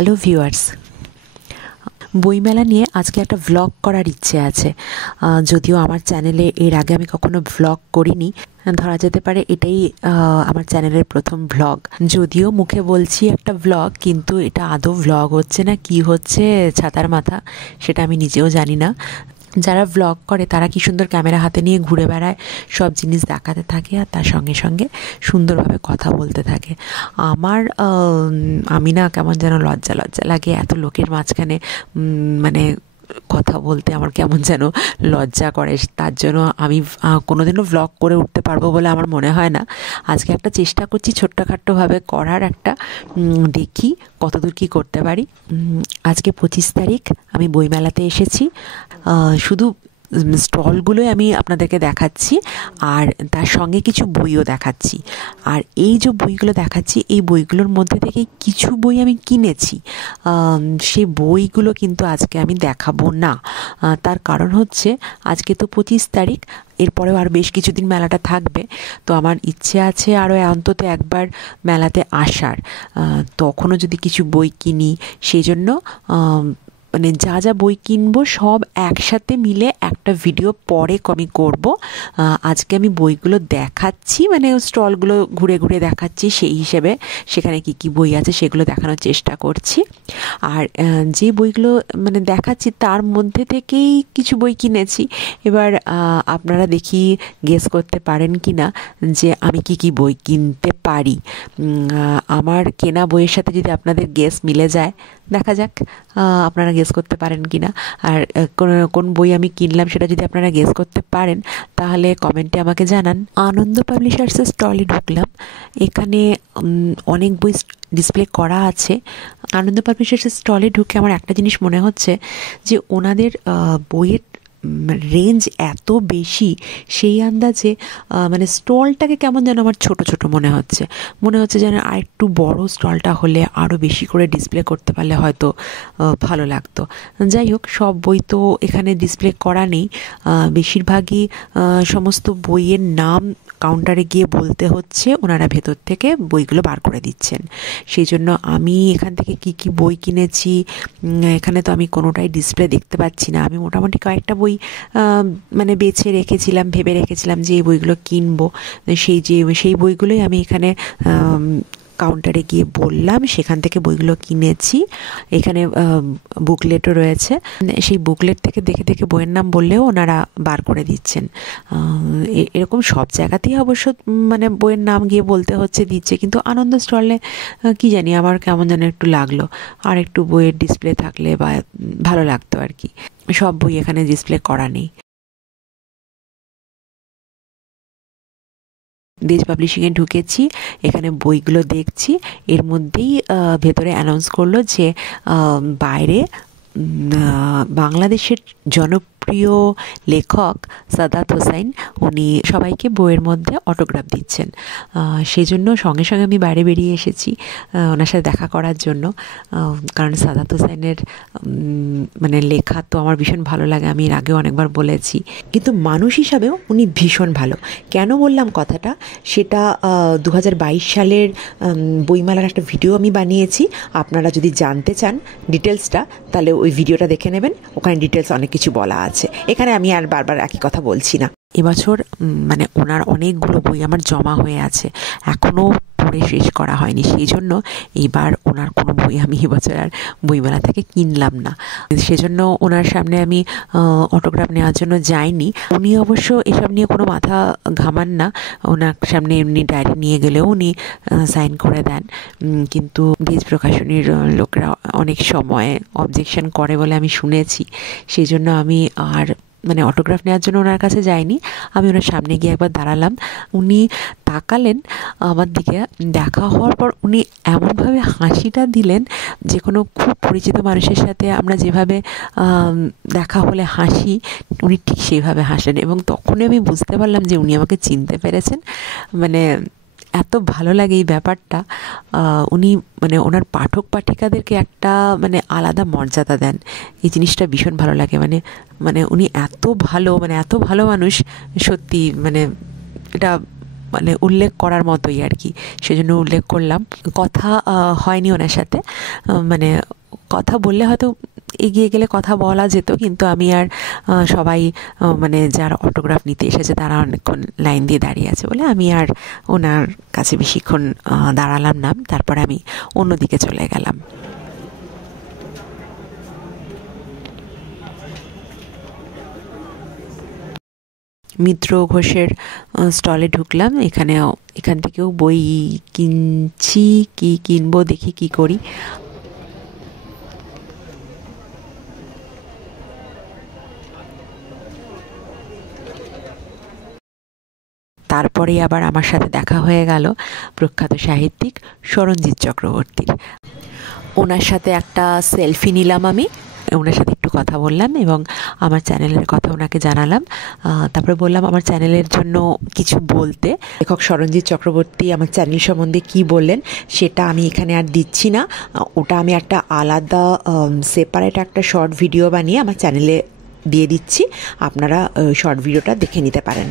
Hello viewers, বইমেলা নিয়ে আজকে একটা ভ্লগ করার ইচ্ছে আছে। যদিও আমার চ্যানেলে এর আগে আমি কখনো ভ্লগ করিনি, ধরা যেতে পারে এটাই আমার চ্যানেলের প্রথম ভ্লগ। যদিও মুখে বলছি একটা ভ্লগ, কিন্তু এটা আদৌ ভ্লগ হচ্ছে না কি হচ্ছে ছাতার মাথা, সেটা আমি নিজেও জানি না। যারা ভ্লগ করে তারা কি সুন্দর ক্যামেরা হাতে নিয়ে ঘুরে বেড়ায়, সব জিনিস দেখাতে থাকে আর তার সঙ্গে সঙ্গে সুন্দরভাবে কথা বলতে থাকে। আমি না কেমন যেন লজ্জা লজ্জা লাগে এত লোকের মাঝখানে, মানে কথা বলতে আমার কেমন যেন লজ্জা করে। তার জন্য আমি কোনোদিনও ভ্লগ করে উঠতে পারবো বলে আমার মনে হয় না। আজকে একটা চেষ্টা করছি ছোট্টখাট্টোভাবে করার, একটা দেখি কতদূর কী করতে পারি। আজকে 25 তারিখ, আমি বইমেলাতে এসেছি। শুধু স্টলগুলোই আমি আপনাদেরকে দেখাচ্ছি, আর তার সঙ্গে কিছু বইও দেখাচ্ছি। আর এই যে বইগুলো দেখাচ্ছি, এই বইগুলোর মধ্যে থেকে কিছু বই আমি কিনেছি। সেই বইগুলো কিন্তু আজকে আমি দেখাবো না। তার কারণ হচ্ছে আজকে তো 25 তারিখ, এরপরেও আর বেশ কিছুদিন মেলাটা থাকবে। তো আমার ইচ্ছে আছে আরও অন্তত একবার মেলাতে আসার। তখনও যদি কিছু বই কিনি, সেই জন্য মানে যা যা বই কিনবো সব একসাথে মিলে একটা ভিডিও পরে আমি করব। আজকে আমি বইগুলো দেখাচ্ছি, মানে স্টলগুলো ঘুরে ঘুরে দেখাচ্ছি, সেই হিসেবে সেখানে কি কি বই আছে সেগুলো দেখানোর চেষ্টা করছি। আর যে বইগুলো মানে দেখাচ্ছি তার মধ্যে থেকেই কিছু বই কিনেছি। এবার আপনারা দেখি গেস করতে পারেন কি না যে আমি কি কি বই কিনতে পারি। আমার কেনা বইয়ের সাথে যদি আপনাদের গেস মিলে যায়, দেখা যাক আপনারা গেস করতে পারেন কি না। আর কোন বই আমি কিনলাম সেটা যদি আপনারা গেস করতে পারেন, তাহলে কমেন্টে আমাকে জানান। আনন্দ পাবলিশার্সের স্টলে ঢুকলাম, এখানে অনেক বই ডিসপ্লে করা আছে। আনন্দ পাবলিশার্সের স্টলে ঢুকে আমার একটা জিনিস মনে হচ্ছে যে ওনাদের বইয়ের রেঞ্জ এত বেশি, সেই আন্দাজে মানে স্টলটাকে কেমন যেন আমার ছোট ছোট মনে হচ্ছে যেন আর একটু বড় স্টলটা হলে আরও বেশি করে ডিসপ্লে করতে পারলে হয়তো ভালো লাগতো। যাই হোক, সব বই তো এখানে ডিসপ্লে করা নেই। বেশিরভাগই সমস্ত বইয়ের নাম কাউন্টারে গিয়ে বলতে হচ্ছে, ওনারা ভেতর থেকে বইগুলো বার করে দিচ্ছেন। সেই জন্য আমি এখান থেকে কি কি বই কিনেছি, এখানে তো আমি কোনোটাই ডিসপ্লে দেখতে পাচ্ছি না। আমি মোটামুটি কয়েকটা বই মানে বেছে রেখেছিলাম, ভেবে রেখেছিলাম যে এই বইগুলো কিনবো। সেই বইগুলোই আমি এখানে কাউন্টারে গিয়ে বললাম, সেখান থেকে বইগুলো কিনেছি। এখানে বুকলেটও রয়েছে, সেই বুকলেট থেকে দেখে দেখে বইয়ের নাম বললেও ওনারা বার করে দিচ্ছেন। এরকম সব জায়গাতেই অবশ্য মানে বইয়ের নাম গিয়ে বলতে হচ্ছে, দিচ্ছে, কিন্তু আনন্দ স্টলে কি জানি আমার কেমন যেন একটু লাগলো, আর একটু বইয়ের ডিসপ্লে থাকলে বা ভালো লাগতো আর কি। সব বই এখানে ডিসপ্লে করা নেই। দেশ পাবলিশিংয়ে ঢুকেছি, এখানে বইগুলো দেখছি। এর মধ্যেই ভেতরে অ্যানাউন্স করলো যে বাইরে বাংলাদেশের জনপ্রিয় লেখক সাদাত হোসাইন, উনি সবাইকে বইয়ের মধ্যে অটোগ্রাফ দিচ্ছেন। সেই জন্য সঙ্গে সঙ্গে আমি বাইরে বেরিয়ে এসেছি ওনার সাথে দেখা করার জন্য। কারণ সাদাত হোসাইনের মানে লেখা তো আমার ভীষণ ভালো লাগে, আমি এর আগেও অনেকবার বলেছি। কিন্তু মানুষ হিসাবেও উনি ভীষণ ভালো। কেন বললাম কথাটা, সেটা 2022 সালের বইমেলার একটা ভিডিও আমি বানিয়েছি। আপনারা যদি জানতে চান ডিটেলসটা, তাহলে ওই ভিডিওটা দেখে নেবেন, ওখানে ডিটেলস অনেক কিছু বলা আছে। এখানে আমি আর বারবার একই কথা বলছি না। এবছর মানে ওনার অনেকগুলো বই আমার জমা হয়ে আছে, এখনও পড়ে শেষ করা হয়নি। সেই জন্য এইবার ওনার কোনো বই আমি এবছর আর বইমেলা থেকে কিনলাম না। সেজন্য ওনার সামনে আমি অটোগ্রাফ নেওয়ার জন্য যাইনি। উনি অবশ্য এসব নিয়ে কোনো মাথা ঘামান না, ওনার সামনে এমনি ডায়েরি নিয়ে গেলেও উনি সাইন করে দেন। কিন্তু দেশ প্রকাশনীর লোকরা অনেক সময় অবজেকশন করে বলে আমি শুনেছি। সেই জন্য আমি আর মানে অটোগ্রাফ নেওয়ার জন্য ওনার কাছে যাইনি। আমি ওনার সামনে গিয়ে একবার দাঁড়ালাম, উনি তাকালেন আমার দিকে। দেখা হওয়ার পর উনি এমনভাবে হাসিটা দিলেন, যে কোনো খুব পরিচিত মানুষের সাথে আমরা যেভাবে দেখা হলে হাসি, উনি ঠিক সেইভাবে হাসলেন। এবং তখনই আমি বুঝতে পারলাম যে উনি আমাকে চিনতে পেরেছেন। মানে এত ভালো লাগে এই ব্যাপারটা। উনি মানে ওনার পাঠক পাঠিকাদেরকে একটা মানে আলাদা মর্যাদা দেন, এই জিনিসটা ভীষণ ভালো লাগে। মানে উনি এত ভালো, মানে এত ভালো মানুষ, সত্যি মানে এটা মানে উল্লেখ করার মতোই আর কি, সেজন্য উল্লেখ করলাম। কথা হয়নি ওনার সাথে, মানে কথা বললে হয়তো এগিয়ে গেলে কথা বলা যেত, কিন্তু আমি আর সবাই মানে যারা অটোগ্রাফ নিতে এসেছে তারা অনেকক্ষণ লাইন দিয়ে দাঁড়িয়ে আছে বলে আমি আর ওনার কাছে বেশিক্ষণ দাঁড়ালাম না। তারপরে আমি অন্যদিকে চলে গেলাম। মিত্র ঘোষের স্টলে ঢুকলাম। এখান থেকেও বই কিনছি, কি কিনবো দেখি কি করি। তারপরে আবার আমার সাথে দেখা হয়ে গেল প্রখ্যাত সাহিত্যিক স্মরণজিৎ চক্রবর্তীর। ওনার সাথে একটা সেলফি নিলাম আমি, ওনার সাথে একটু কথা বললাম এবং আমার চ্যানেলের কথা ওনাকে জানালাম। তারপরে বললাম আমার চ্যানেলের জন্য কিছু বলতে। লেখক স্মরণজিৎ চক্রবর্তী আমার চ্যানেল সম্বন্ধে কি বললেন সেটা আমি এখানে আর দিচ্ছি না, ওটা আমি একটা আলাদা সেপারেট একটা শর্ট ভিডিও বানিয়ে আমার চ্যানেলে দিয়ে দিচ্ছি, আপনারা শর্ট ভিডিওটা দেখে নিতে পারেন।